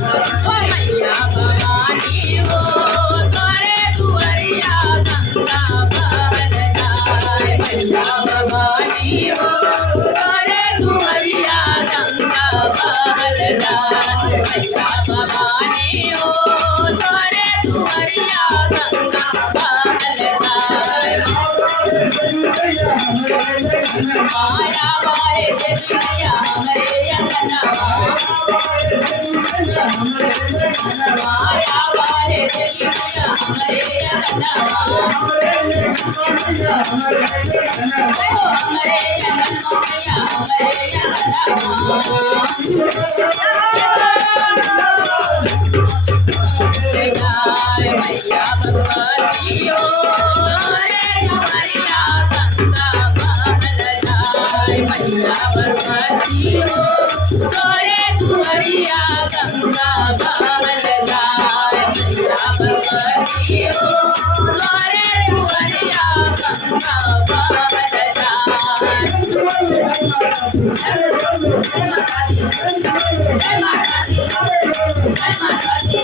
ओ मैया भवानी हो तोरे दुआरिया गंगा बहल जाए मैया भवानी हो तोरे दुआरिया गंगा बहल जाए मैया भवानी हो तोरे दुआरिया गंगा बहल जाए माया बाहे देवी मैया हमरे अंगनवा माया बाहे देवी मैया हमरे अंगनवा देखो हमरे अंगनवा मैया हमरे अंगनवा मैया भगवती हो रे दुआरिया गंगा बहल जाए मैया भगवती हो तोरे दुआरिया गंगा बहल जाए मैया भगवती हो तोरे दुआरिया गंगा बहल जाए जय माता दी जय माता दी जय माता दी